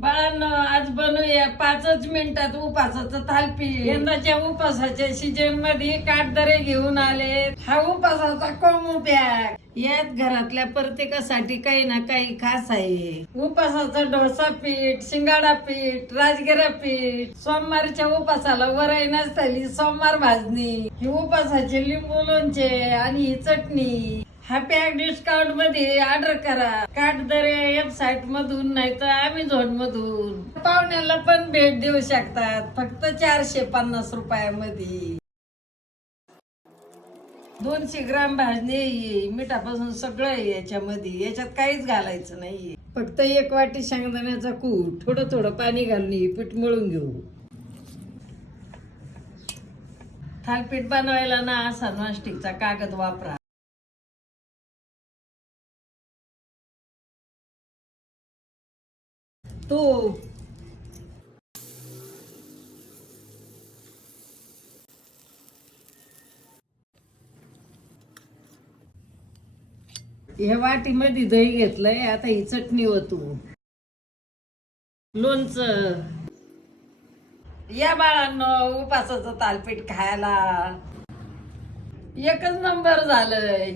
बाळांनो आज बनवूया पाचच मिनिटात उपासाचं थालपी यंदाच्या उपासाच्या सीजनमध्ये काटदरे घेऊन आले हा उपासाचा कोमू पॅक यात घरातल्या प्रत्येकासाठी काही ना काही खास आहे. उपासाचं डोसा पीठ शिंगाडा पीठ राजगिरा पीठ. सोमवारच्या उपासाला वराई नसताली सोमवार भाजणी. ही उपासाचे लिंबू लोणचे आणि ही चटणी. हा पॅक डिस्काउंटमध्ये ऑर्डर करा. काटदरे वेबसाईट मधून नाही तर अमेझॉन मधून. पाहुण्याला पण भेट देऊ शकतात. फक्त चारशे पन्नास रुपयामध्ये. दोनशे ग्राम भाजणी आहे मिठापासून सगळं याच्यामध्ये. याच्यात काहीच घालायचं नाहीये. फक्त एक वाटी शेंगदाण्याचा कूट. थोडं थोडं पाणी घालून पीठ मळून घेऊ. थालपीठ बनवायला ना असा नॉनस्टिकचा कागद वापरा. तो. ह्या वाटीमध्ये दही घेतलंय आता ही चटणी होतो लोणचं. या बाळांनो उपासाचं तालपीठ खायला. एकच नंबर झालंय.